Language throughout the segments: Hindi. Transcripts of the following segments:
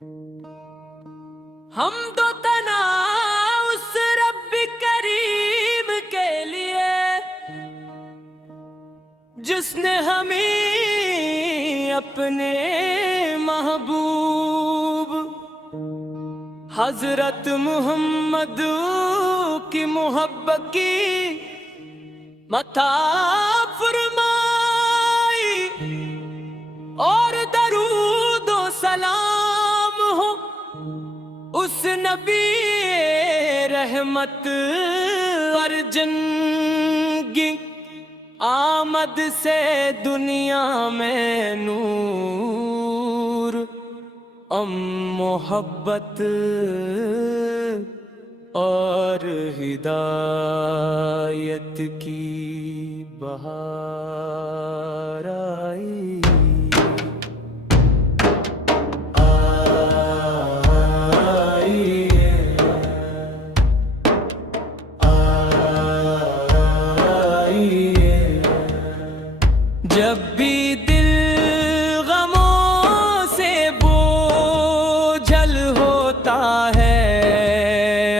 हम तो तना उस रब करीम के लिए जिसने हमें अपने महबूब हजरत मोहम्मद की मोहब्बत की मता फरमाई और दरूद व सलाम हो उस नबी रहमत अर्जंगी आमद से दुनिया में नूर मोहब्बत और हिदायत की बहार आई। जब भी दिल गमों से बोझल होता है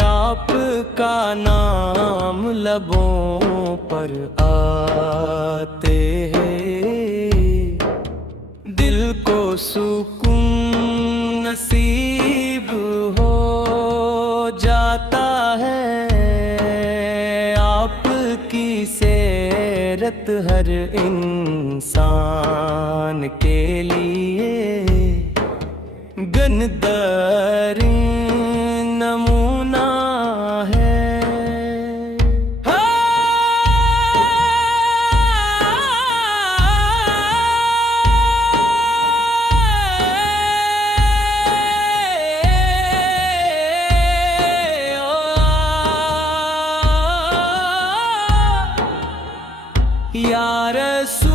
आपका नाम लबों पर आते हैं दिल को सुकून नसीब हो जाता है आपकी सेरत हर इंसान के लिए गनदरीन नमूना है। या रसूल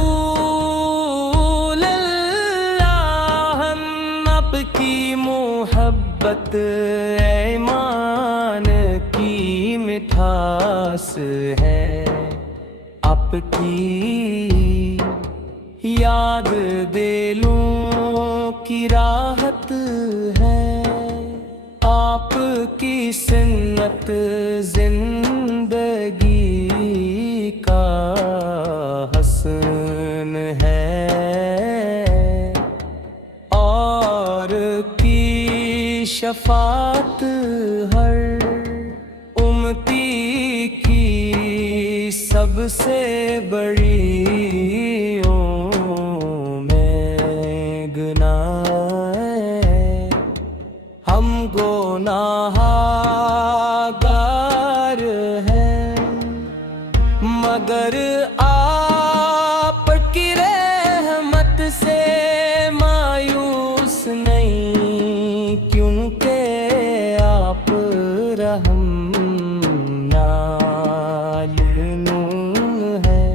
अल्लाह हम आपकी मोहब्बत ईमान की मिठास है आपकी याद दिलों की राहत है आपकी सुन्नत जिंदगी का हसन है और की शफात हर उम्मती की सबसे बड़ी में गुनाह हम गुनाहगार हैं मगर आपकी रहमत से मायूस नहीं क्योंकि आप रहम नालनून है।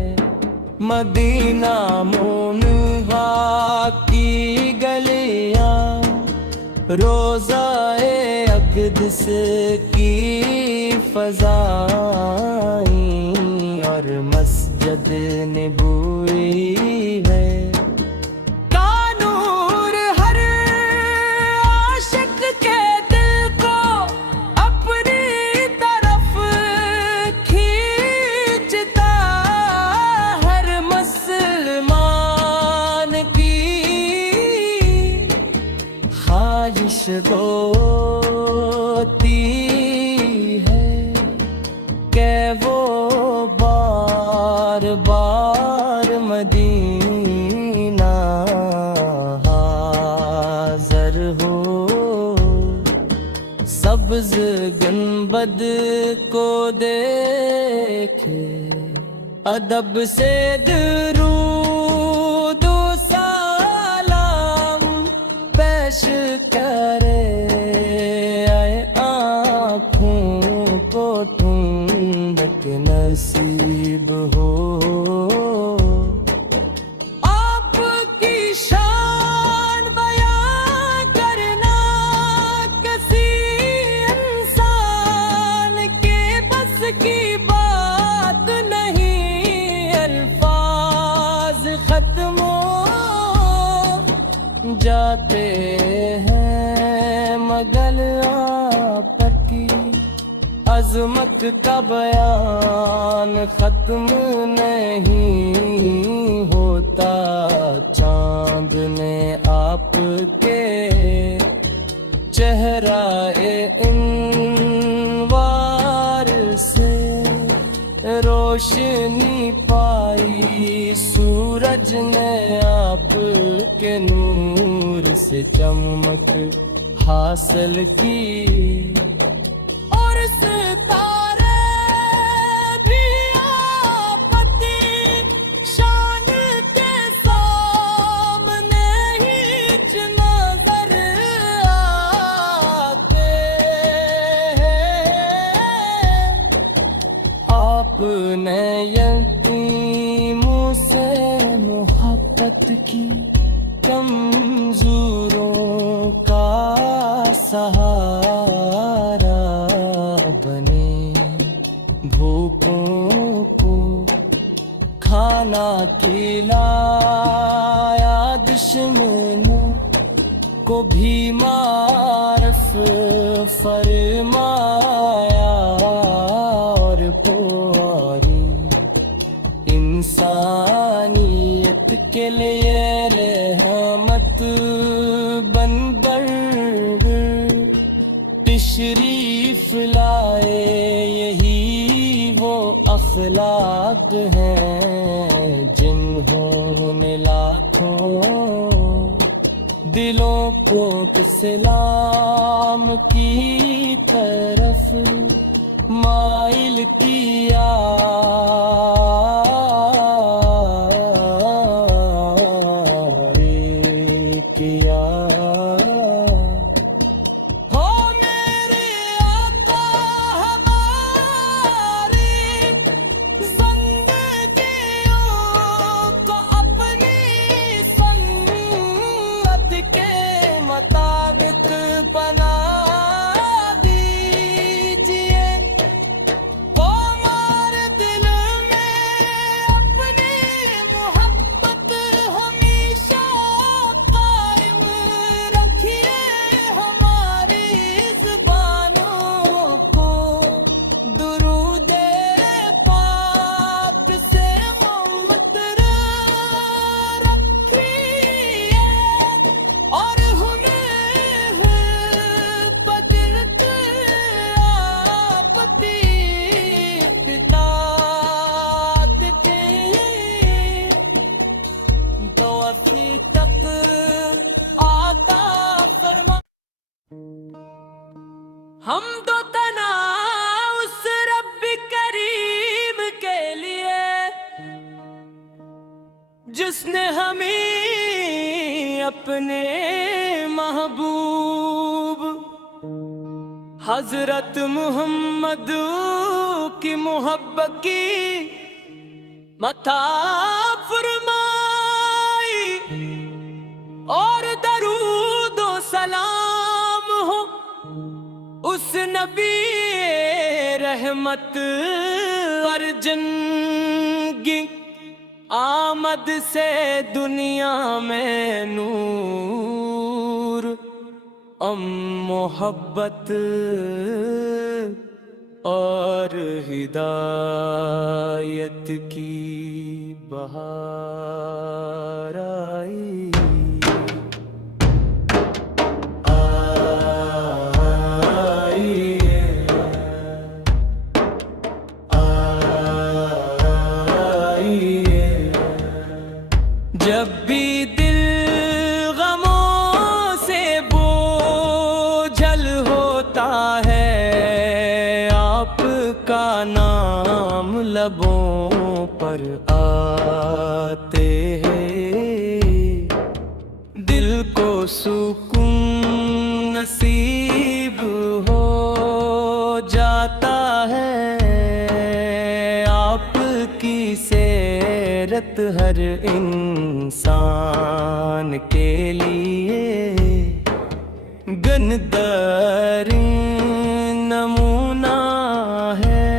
मदीना मोनहा की गलियां रोज़ाए अक़दस की फ़ज़ाएं और मस्जिद नबवी है कानूर हर आशिक के दिल को अपनी तरफ खींचता हर मुसलमान की ख्वाहिश होती है कि वो बार बार मदीना हाज़र हो सब्ज़ गुंबद को देखे अदब से दुरूद व सलाम पेश करे आए आँखों को ठंडक नसीब हो आपकी शान बयां करना किसी इंसान के बस की बात नहीं अल्फाज खत्म हो जाते हैं अजमत का बयान खत्म नहीं होता, चांद ने आपके चेहरा-ए इंवार से रोशनी पाई, सूरज ने आपके नूर से चमक हासिल की, और सितारे भी आपकी शान के सामने हिच नजर आते हैं। आपने यतीमों से मोहब्बत की, कमजोरों का सहारा बने, भूखों को खाना खिलाया, दुश्मनों को भी मारफ फरमाया, और पूरी इंसानियत के लिए रहमत बनकर तशरीफ लाए। यही वो अखलाक हैं जिन्होंने लाखों दिलों को इस्लाम की तरफ माइल किया। मुताबिक बना दीजिए, वो हमारे दिल में अपनी मोहब्बत हमेशा कायम रखिए। हमारी ज़ुबानों को दुरूद पाक से मुअत्तर रखिए, और तक आता फरमा। हम तो तना उस रब करीम के लिए जिसने हमें अपने महबूब हजरत मोहम्मद की मोहब्बत की मता फरमाई, और दरूद व सलाम हो उस नबी रहमत अर्जंगी आमद से दुनिया में नूर मोहब्बत और हिदायत की बहार आई। जब भी दिल गमों से बोझल होता है, आपका नाम लबों पर आते हैं, दिल को सुकून नसीब हो जाता है। आपकी सेरत हर इंसान के लिए गनदारी नमूना है।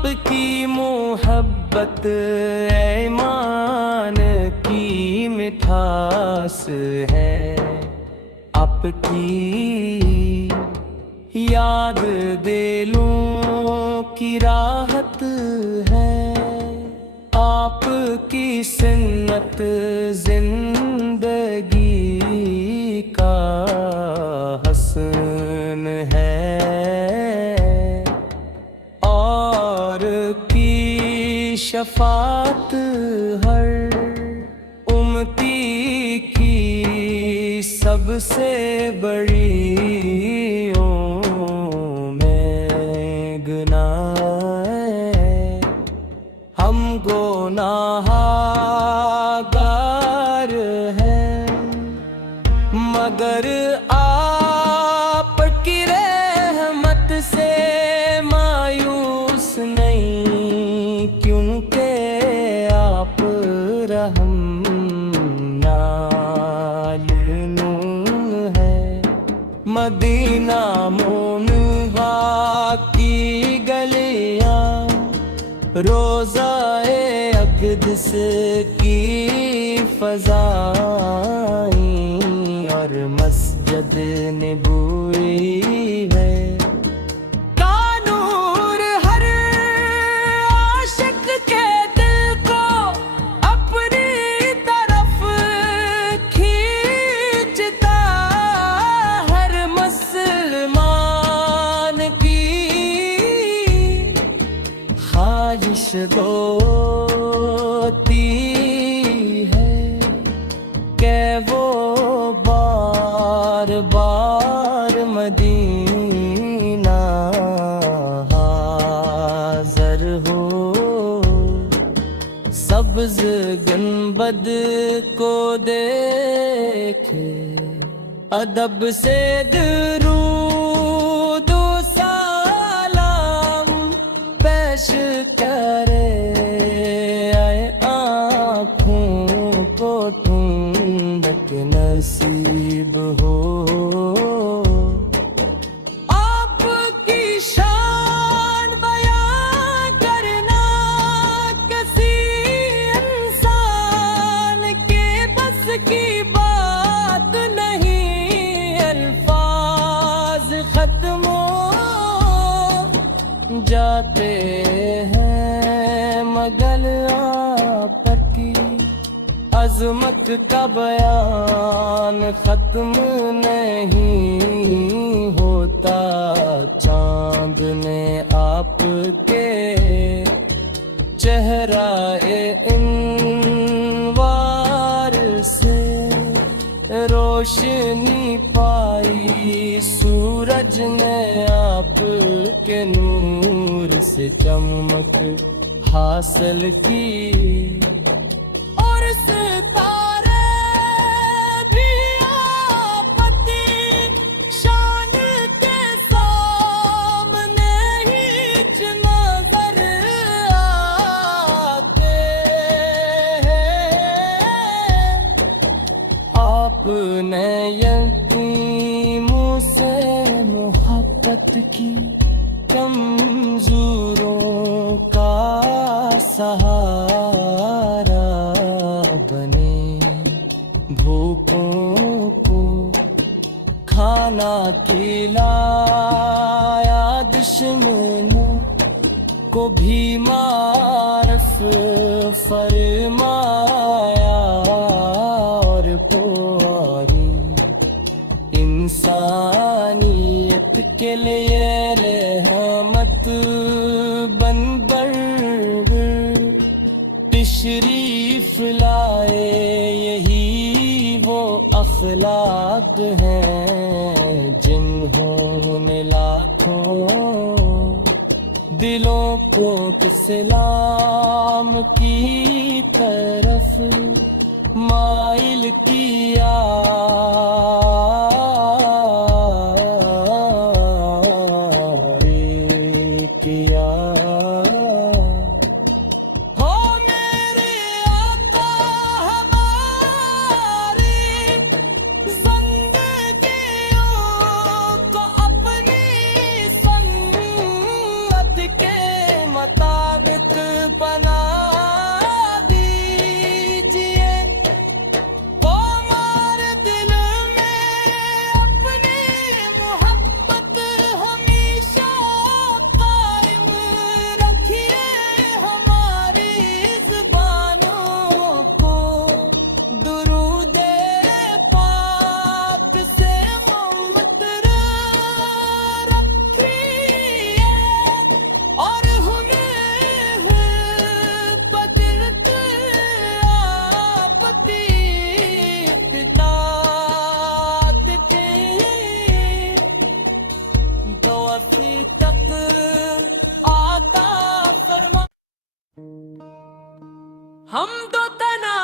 आपकी मोहब्बत ईमान की मिठास है, आपकी याद दिलों की राहत है, आपकी सुन्नत जिंदगी का हसन है, और की शफात हर उम्मती की सबसे बड़ी हम गुनाहगार हैं, मगर आपकी रहमत से मायूस नहीं, क्योंकि आप रहम नाल है। मदीना मुनव्वा की गलियां, रोज़ाए अक़दस की फ़ज़ाएं और मस्जिद नबवी है। कानूर हर आशिक के दिल को अपनी तरफ खींचता, हर मुसलमान की ख्वाहिश होती है कि वो बार बार मदीना हाज़िर हो, सब्ज़ गुंबद को देखे, अदब से दुरूद सलाम पेश करे, आए आँखों को ठंडक नसीब हो। आपकी शान बयां करना किसी इंसान के बस की बात नहीं, अल्फाज खत्म जाते हैं मगर आपकी अज़मत का बयान खत्म नहीं होता। चांद ने आपके चेहरा-ए इंवार से रोशनी पाई, सूरज ने आपके नूर से चमक हासिल की, और सितारे भी आपकी शान के सामने हिच नजर आते हैं। आपने यतीमों से मोहब्बत की, कमजोरों का सहारा बने, भूखों को खाना खिलाया, दुश्मनों को भी मारफ फरमाया, और पूरी इंसानियत के लिए रहमत बनकर तशरीफ लाए। यही वो अखलाक हैं जिन्होंने लाखों दिलों को इस्लाम की तरफ माइल किया। मता हम दो तना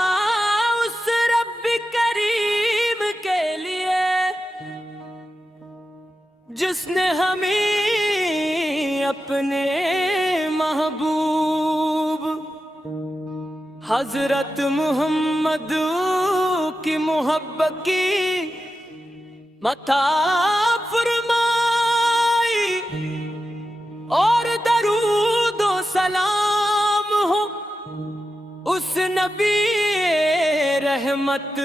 उस रब करीम के लिए जिसने हमें अपने महबूब हजरत मोहम्मद की मोहब्बत की मता फरमाई और दरूद व सलाम हो उस नबी रहमत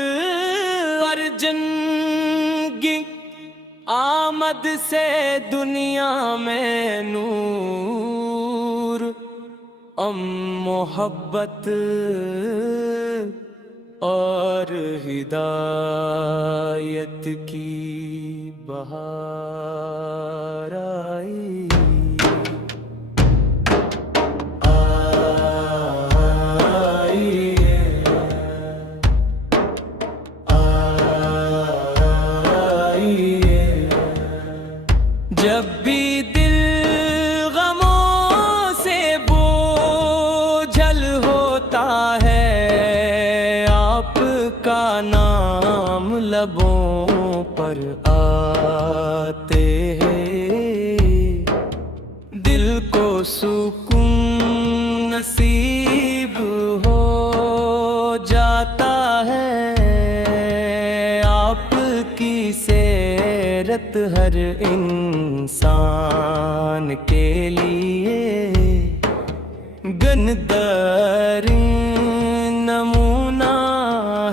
अर्जंगी आमद से दुनिया में नूर मोहब्बत और हिदायत की बहार आई। जब भी दिल गमों से बोझल होता है आपका नाम लबों पर आते हैं दिल को सुकून नसीब हो जाता है आपकी सेरत हर इंसान के लिए गनदरीन नमूना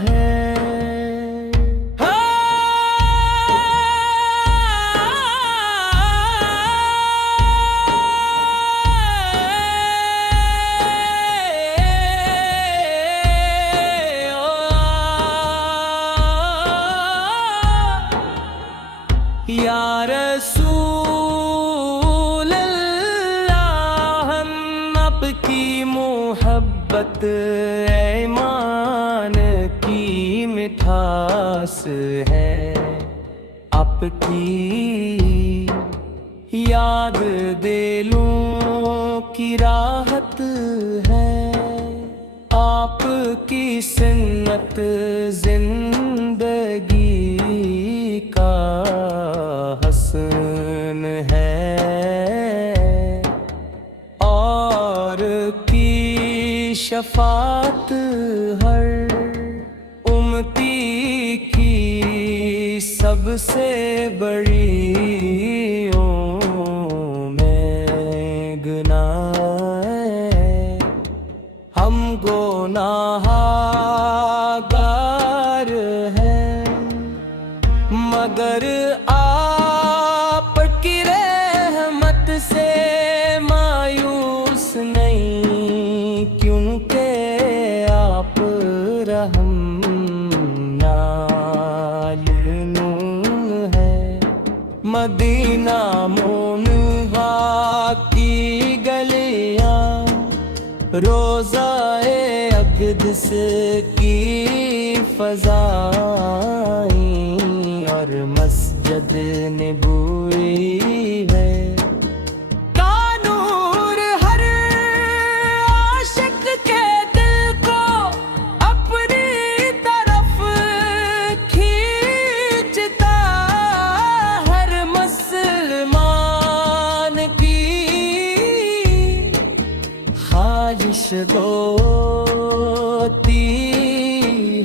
है। या रसूल अल्लाह हम आपकी मोहब्बत ईमान की मिठास है आपकी याद दिलों की राहत है आपकी सुन्नत जिंदगी का हसन है और की शफात हर उम्मती की सबसे बड़ी में गुनाह हम गुनाहगार हैं मगर आपकी रहमत से मायूस नहीं क्योंकि आप रहम नालनून है। मदीना मोनहा की गलियां रोज़ाए अक़दस की फ़ज़ाएं और मस्जिद नबवी है कानूर हर आशिक के दिल को अपनी तरफ खींचता हर मुसलमान की ख्वाहिश होती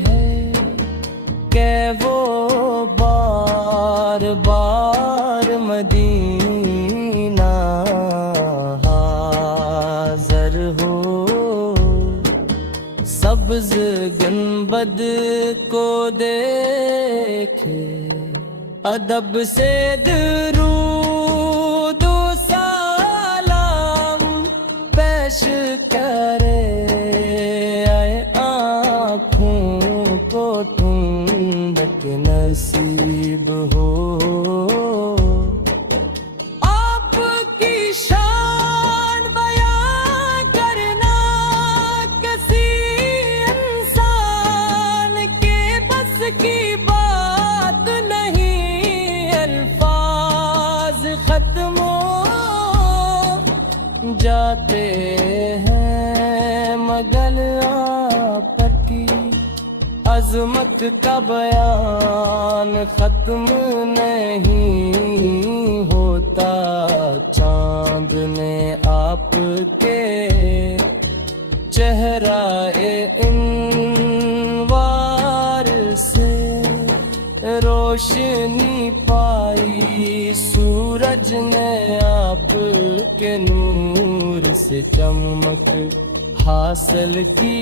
है कि वो बार बार मदीना हाज़र हो सब्ज़ गुंबद को देखे अदब से दुरूद व सलाम पेश करे आए आँखों को ठंडक नसीब हो आपकी शान बयां करना किसी इंसान के बस की बात नहीं अल्फाज खत्म हो जाते हैं अजमत का बयान खत्म नहीं होता, चांद ने आपके चेहरा-ए इनवार से रोशनी पाई, सूरज ने आपके नूर से चमक हासिल की।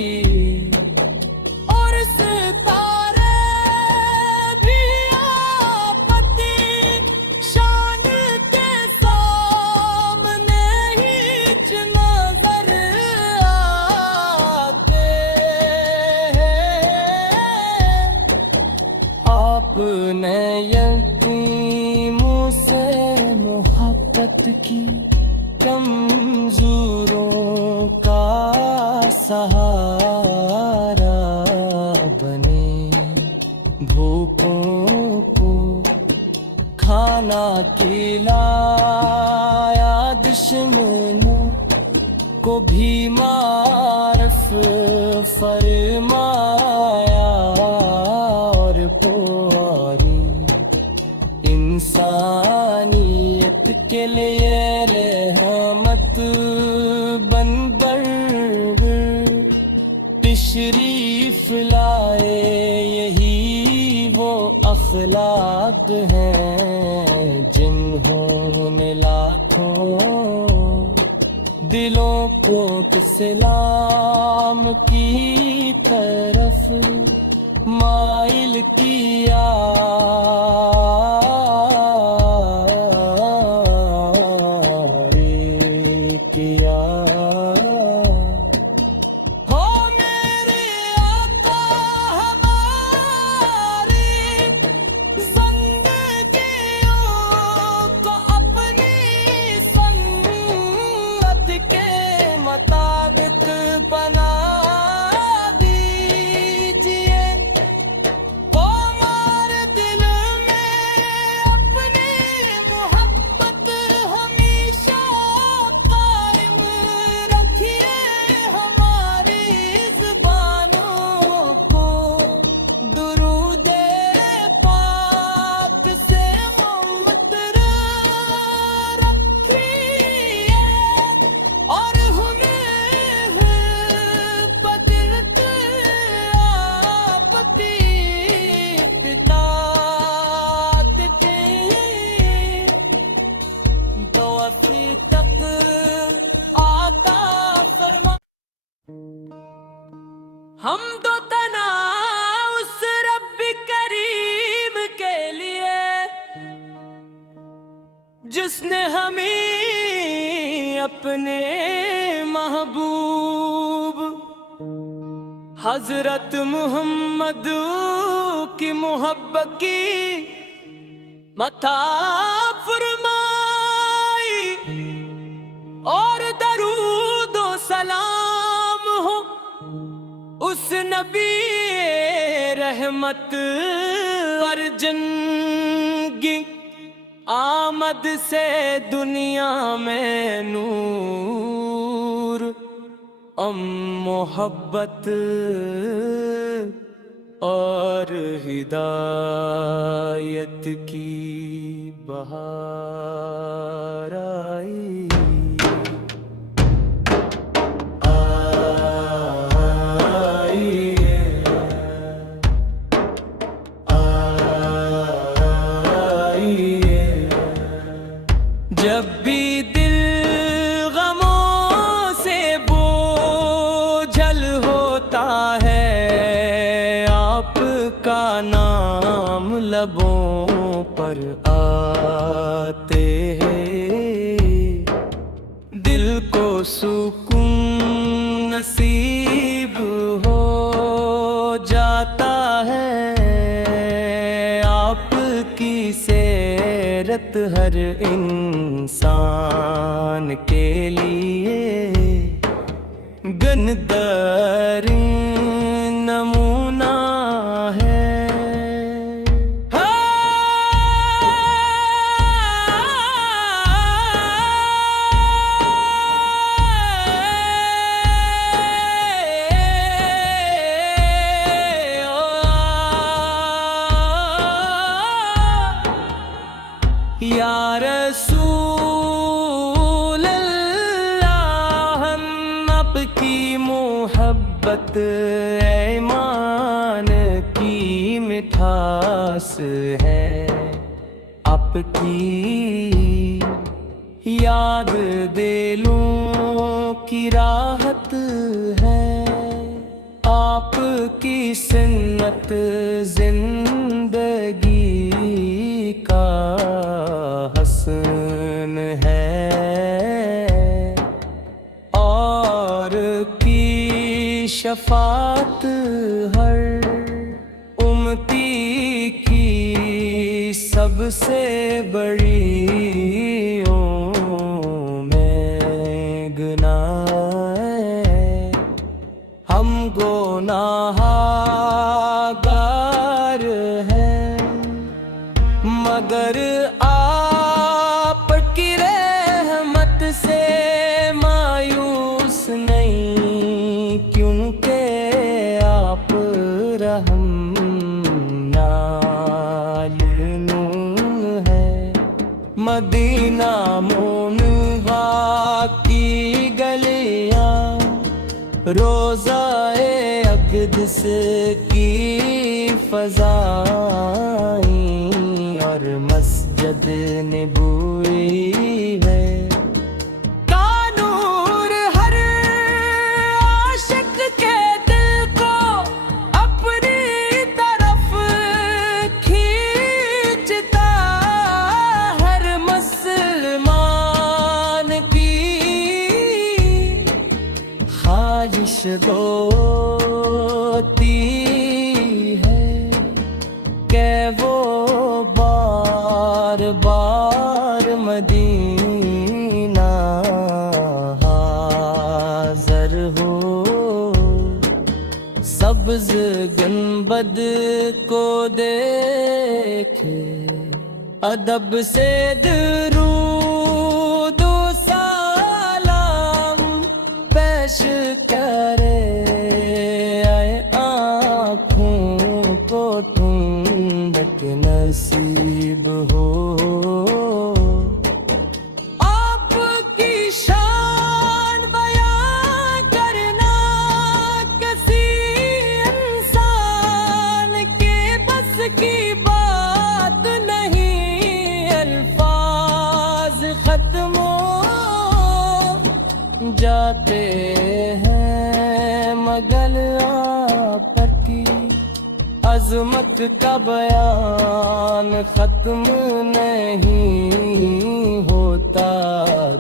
और सितारे भी आपकी शान के सामने हिच नजर आते हैं। आपने यतीमों से मोहब्बत की, कमजोरों का सहारा बने, भूखों को खाना खिलाया, दुश्मनों को भी मारफ फरमाया। और पूरी इंसानियत के लिए रहमत बनकर तशरीफ लाए, यही वो अखलाक हैं जिन्होंने लाखों दिलों को इस्लाम की तरफ माइल किया। मुताबिक बना दीजिए, वो हमारे दिल में अपनी मोहब्बत हमेशा कायम रखिए। हमारी ज़ुबानों को दुरूद-ए पाक से मुअत्तर रखिए। और हम तो तना उस रब करीम के लिए जिसने हमें अपने महबूब हजरत मोहम्मद की मोहब्बत की मता फरमाई। और दरूद व सलाम हो उस नबी रहमत अर्जंगी आमद से दुनिया में नूर मोहब्बत और हिदायत की बहार आई। जब भी दिल गमों से बोझल होता है, आपका नाम लबों पर आते हैं। दिल को सुकून नसीब हो जाता है, आपकी सेरत हर इंसान के लिए गनदरी नमूना है। आपकी मोहब्बत ईमान की मिठास है, आपकी याद दिलों की राहत है, आपकी सुन्नत जिंदगी का हसन है, और की शफात हर उम्मती की सबसे बड़ी हम गुनाहगार हैं, मगर आपकी रहमत से मायूस नहीं, क्योंकि आप रहम नाज़िल है। मदीना मुनव्वरा की गलियां, रोज़ाए अक़दस की फ़ज़ाएं और मस्जिद नबवी है। का नूर हर आशिक के दिल को अपनी तरफ खींचता, हर मुसलमान की ख्वाहिश होती है कि वो बार बार मदीना हाज़िर हो, सब्ज़ गुंबद को देखे, अदब से दुरूद सलाम पेश करे, आए आँखों को ठंडक नसीब हो। आपकी शान बयां करना किसी इंसान के बस की बात नहीं, अल्फाज खत्म जाते हैं, मगर आपकी अज़मत का बयान खत्म नहीं होता।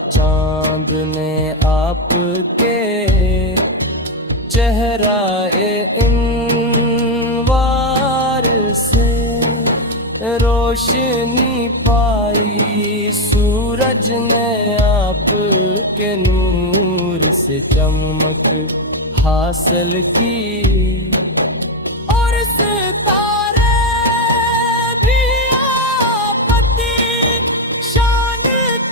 चांद ने आपके चेहरा-ए इंवार से रोशनी पाई, सूरज ने आपके नूर से चमक हासिल की, और सितारे भी आपकी शान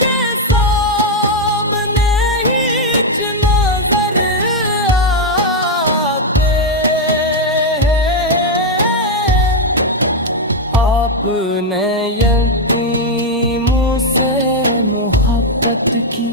के सामने हिच नजर आते हैं। आपने यतीमों से मोहब्बत की,